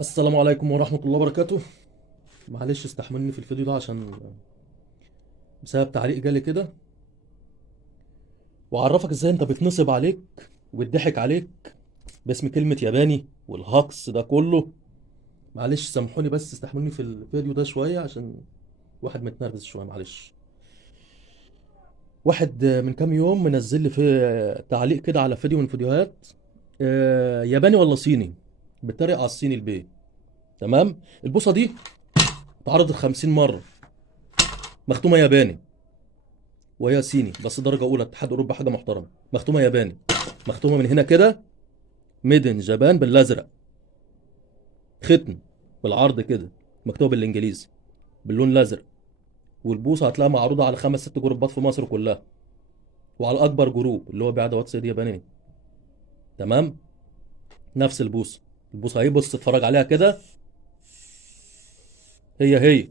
السلام عليكم ورحمة الله وبركاته. معلش استحملني في الفيديو ده عشان بسبب تعليق جالي كده، وأعرفك ازاي انت بيتنصب عليك وبيضحك عليك باسم كلمة ياباني والهجص ده كله. معلش سامحوني بس استحملني في الفيديو ده شوية عشان واحد متنرفز شوية. معلش. واحد من كام يوم منزل لي في تعليق كده على فيديو من فيديوهات، ياباني ولا صيني؟ بيتريق على الصيني البيه. تمام. البوصة دي اتعرضت 50 مرة، مختومة ياباني وهي صيني بس درجه اولى اتحاد اوروبا، حاجه محترمه. مختومه ياباني، مختومه من هنا كده، ميدن جابان بالازرق، ختم بالعرض كده، مكتوبه بالانجليزي باللون الازرق. والبوصه هتلاقيها معروضه على خمس ست جروبات في مصر كلها، وعلى اكبر جروب اللي هو بيع ادوات صيد يابانيه. تمام. نفس البوصه. البوصه اهي، بص اتفرج عليها كده، هي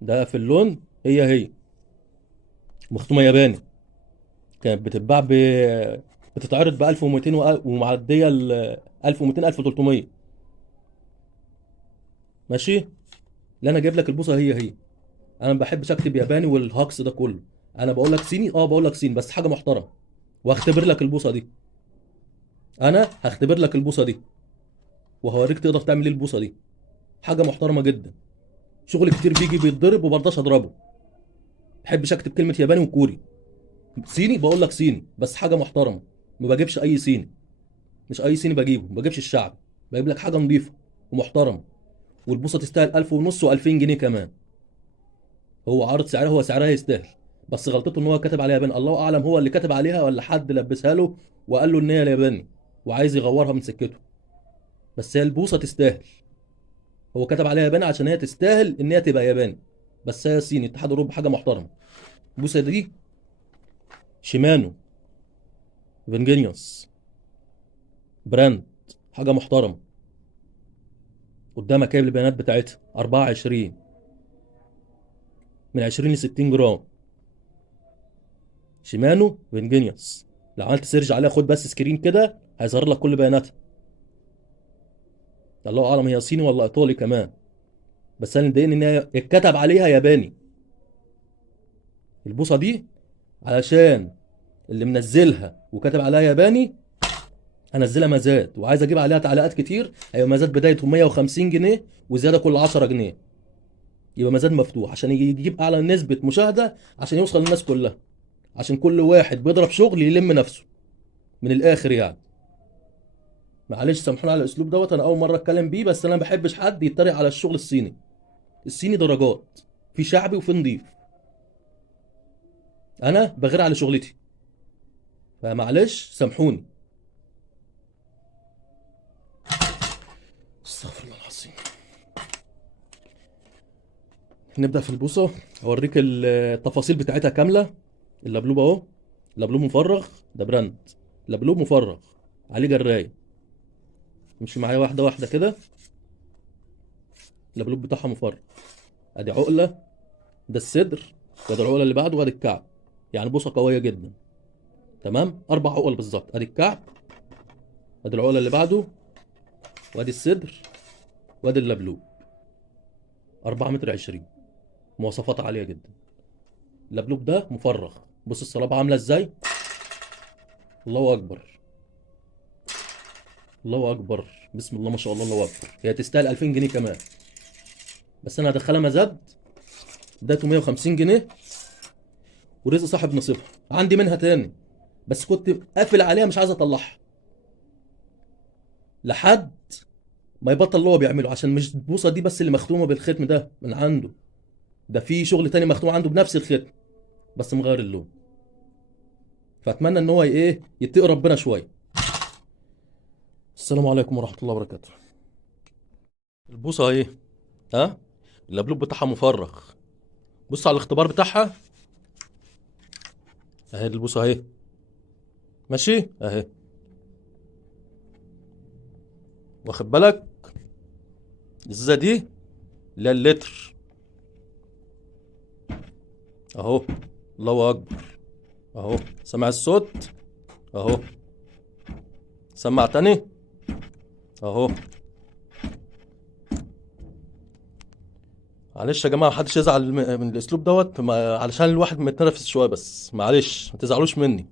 ده في اللون، هي مختومه ياباني. كانت بتتباع بتتعرض ب 1200 ومعديه ال 1200 1300. ماشي. اللي انا جايب لك البوصه هي. انا ما بحبش اكتب ياباني والهاكس ده كله. انا بقول لك صيني، بقول لك صيني بس حاجه محترمه. وهختبر لك البوصه دي. انا هختبر لك البوصه دي وهوريك تقدر تعمل ايه البوصه دي. حاجه محترمه جدا. شغل كتير بيجي بيتضرب وبرضاش اضربه. ما بحبش اكتب كلمه ياباني وكوري. صيني بقول لك صيني بس حاجه محترمه. ما بجيبش اي صيني. مش اي صيني بجيبه، ما بجيبش الشعب. بجيب لك حاجه نظيفه ومحترمه. والبوصه تستاهل 1000 ونص و2000 جنيه كمان. هو عارض سعرها، هو سعرها يستاهل. بس غلطته ان هو كاتب عليها ياباني. الله اعلم هو اللي كاتب عليها ولا حد لبسها له وقال له ان هي ياباني وعايز يغورها من سكته. بس هي البوصه تستاهل. هو كتب عليها ياباني عشان هي تستاهل ان هي تبقى ياباني. بس هي صيني، اتحاد اوروبا، حاجه محترمه. البوصه دي شيمانو فينجينيوس براند، حاجه محترمه. قدامك كام البيانات بتاعتها؟ 24، من 20 ل 60 جرام. شيمانو فينجينيوس. لو عملت سيرش عليها، خد بس سكرين كده، هيظهر لك كل بياناتها. الله اعلم هي صيني ولا ايطالي كمان. بس انا مضايقني ان هي اتكتب عليها ياباني. البوصه دي علشان اللي منزلها وكاتب عليها ياباني، هنزلها مزاد وعايز اجيب عليها تعليقات كتير. هيبقى مزاد بدايته 150 جنيه، وزياده كل 10 جنيه. يبقى مزاد مفتوح عشان يجيب اعلى نسبه مشاهده، عشان يوصل للناس كلها. عشان كل واحد بيضرب شغل يلم نفسه، من الاخر يعني. معلش سامحوني على الاسلوب دوت، انا اول مره اتكلم بيه، بس انا ما بحبش حد يتريق على الشغل الصيني. الصيني درجات، في شعبي وفي نضيف. انا بغير على شغلتي، فمعلش سامحوني. استغفر الله العظيم. نبدأ في البوصة. اوريك التفاصيل بتاعتها كاملة. اللبلوب اهو، لبلوب مفرغ، ده براند. لبلوب مفرغ عليه جراية. امشي معايا واحدة واحدة كده. اللبلوب بتاعها مفرغ. ادي عقلة، ده الصدر، وادي العقلة اللي بعده، وادي الكعب. يعني بوصة قوية جدا. تمام. اربع عقل بالظبط. ادي الكعب، ادي العقلة اللي بعده، وادي الصدر، وادي اللبلوب. 4 متر 20. مواصفات عالية جدا. اللبلوب ده مفرغ. بص الصلابة عاملة ازاي. الله اكبر. الله اكبر. بسم الله ما شاء الله، الله اكبر. هي تستاهل 2000 جنيه كمان. بس انا هدخلها مزاد، اديته 150 جنيه، ورزق صاحب نصيبها. عندي منها تاني، بس كنت قافل عليها مش عايز اطلعها لحد ما يبطل اللي هو بيعمله. عشان مش البوصه دي بس اللي مختومه بالختم ده من عنده، ده في شغل تاني مختوم عنده بنفس الختم بس مغير اللون. فاتمنى ان هو يتقي ربنا شويه. السلام عليكم ورحمه الله وبركاته. البوصه اهي. ها. اللبلوب بتاعها مفرغ. بص على الاختبار بتاعها. اهي البوصه اهي. ماشي اهي. واخد بالك. الازازه دي اللي هي اللتر اهو. الله اكبر. اهو سمع الصوت اهو. سمع تاني اهو. معلش يا جماعه محدش يزعل من الاسلوب دوت، علشان الواحد متنرفز شويه، بس معلش ما تزعلوش مني.